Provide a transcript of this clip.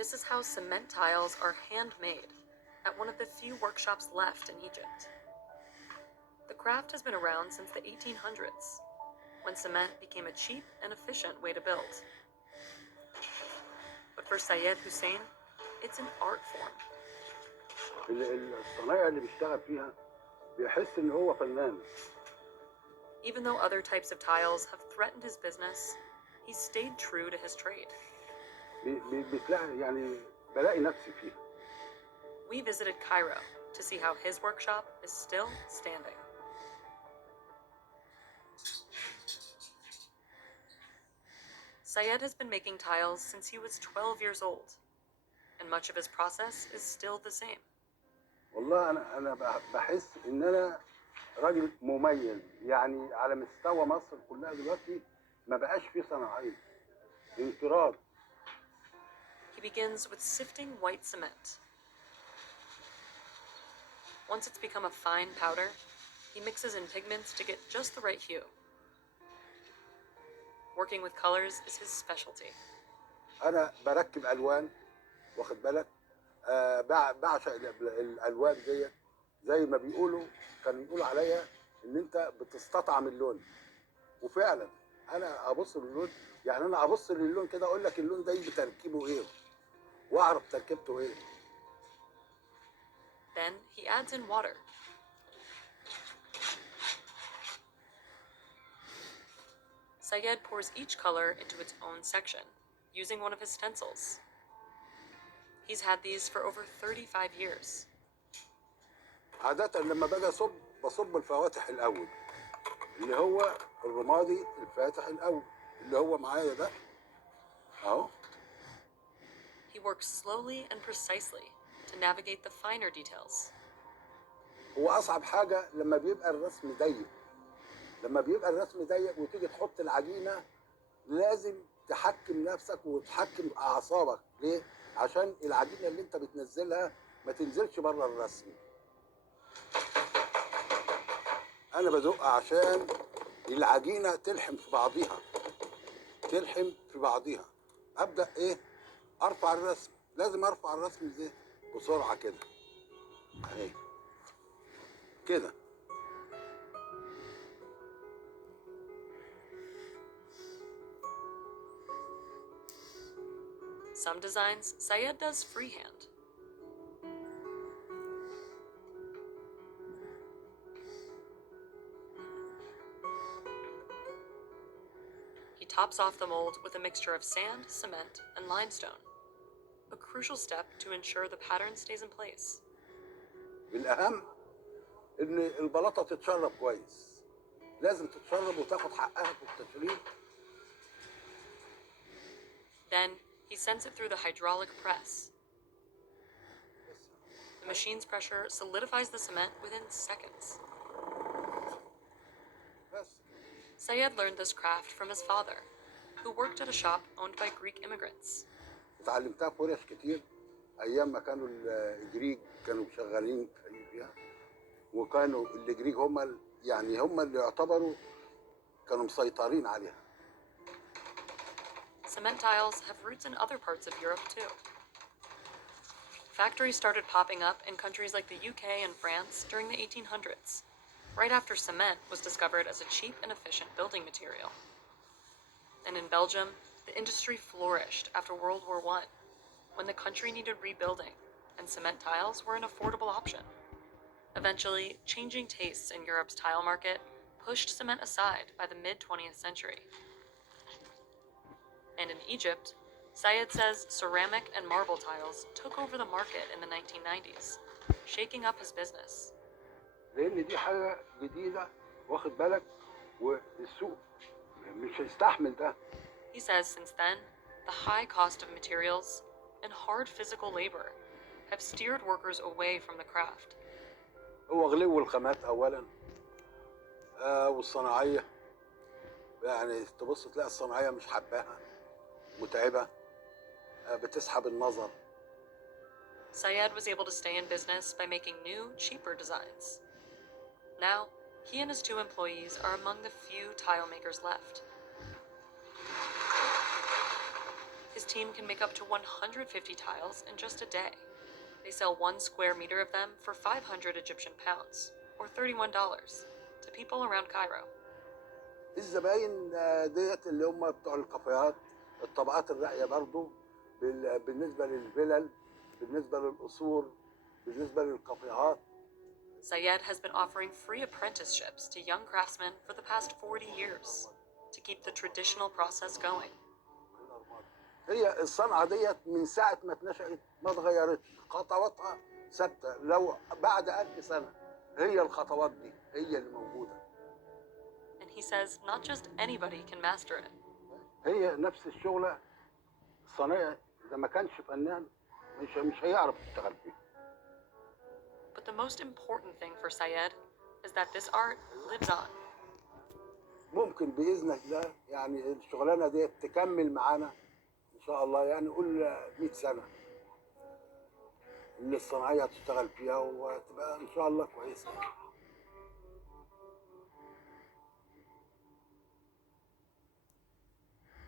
This is how cement tiles are handmade at one of the few workshops left in Egypt. The craft has been around since the 1800s, when cement became a cheap and efficient way to build. But for Syed Hussein, it's an art form. الصنايع اللي بيشتغل فيها بيحس إن هو فنان. Even though other types of tiles have threatened his business, he's stayed true to his trade. بتلاقي يعني بلاقي نفسي فيها. We visited Cairo to see how his workshop is still standing. Syed has been making tiles since he was 12 years old, and much of his process is still the same. والله أنا بحس إن أنا راجل مميز، يعني على مستوى مصر كلها دلوقتي ما بقاش فيه صناعية، انقراض. He begins with sifting white cement. Once it's become a fine powder, he mixes in pigments to get just the right hue. Working with colors is his specialty. أنا بركب ألوان، واخد بالك؟ بعشق الألوان ديت، زي ما بيقولوا كانوا يقولوا عليا إن أنت بتستطعم اللون، وفعلا أنا أبص للون، يعني أنا أبص للون كده أقول لك اللون ده بتركيبه إيه، وأعرف تركيبته إيه. Then he adds in water. Syed pours each color into its own section, using one of his stencils. He's had these for over 35 years. عادة لما باجي بصب الفواتح الأول، اللي هو الرمادي الفاتح الأول، اللي هو معايا ده أهو. He works slowly and precisely to navigate the finer details. هو أصعب حاجة لما بيبقى الرسم ضيق. لما بيبقى الرسم ضيق وتيجي تحط العجينة لازم تحكم نفسك وتحكم أعصابك. ليه؟ عشان العجينة اللي أنت بتنزلها ما تنزلش بره الرسم. أنا بدق عشان العجينة تلحم في بعضيها. تلحم في بعضيها. أبدأ إيه؟ أرفع الرسم. لازم أرفع الرسم إزاي؟ بسرعة كده. أهي. كده. Some designs Syed does freehand. He tops off the mold with a mixture of sand, cement, and limestone, a crucial step to ensure the pattern stays in place. الأهم إن البلاطة تتشرب كويس. لازم تتشرب وتاخد حقها في التشريب. Then he sends it through the hydraulic press. The machine's pressure solidifies the cement within seconds. Syed learned this craft from his father, who worked at a shop owned by Greek immigrants. اتعلمتها في ورش كتير أيام ما كانوا الجريج كانوا شغالين فيها، وكانوا الجريج هم اللي يعتبروا كانوا مسيطرين عليها. Cement tiles have roots in other parts of Europe too. Factories started popping up in countries like the UK and France during the 1800s, right after cement was discovered as a cheap and efficient building material. And in Belgium, the industry flourished after World War I, when the country needed rebuilding, and cement tiles were an affordable option. Eventually, changing tastes in Europe's tile market pushed cement aside by the mid-20th century. And in Egypt, Syed says ceramic and marble tiles took over the market in the 1990s, shaking up his business. لأن دي حاجة جديدة واخد بالك والسوق مش هيستحمل ده. He says since then, the high cost of materials and hard physical labor have steered workers away from the craft. هو غلو الخامات أولا والصناعية، يعني تبص تلاقي الصناعية مش حباها، متعبة، بتسحب النظر. Syed was able to stay in business by making new, cheaper designs. Now, he and his 2 employees are among the few tile makers left. His team can make up to 150 tiles in just a day. They sell 1 square meter of them for 500 Egyptian pounds, or $31, to people around Cairo. الزباين ديت اللي هم بتوع الكافيهات، الطبقات الراقيه برضو، بالنسبه للفلل، بالنسبه للقصور، بالنسبه للكافيهات. Sayed has been offering free apprenticeships to young craftsmen for the past 40 years to keep the traditional process going. هي الصنعه ديت من ساعه ما اتنشأت ما اتغيرتش، خطواتها ثابته، لو بعد 1000 سنه هي الخطوات دي هي اللي موجوده. And he says not just anybody can master it. هي نفس الشغله الصنايعي اذا ما كانش فنان مش هيعرف يشتغل فيها. But the most important thing for Sayed is that this art lives on. ممكن باذن الله يعني الشغلانه ديت تكمل معانا ان شاء الله، يعني قول 100 سنه اللي الصناعيه هتشتغل فيها وتبقى ان شاء الله كويسه.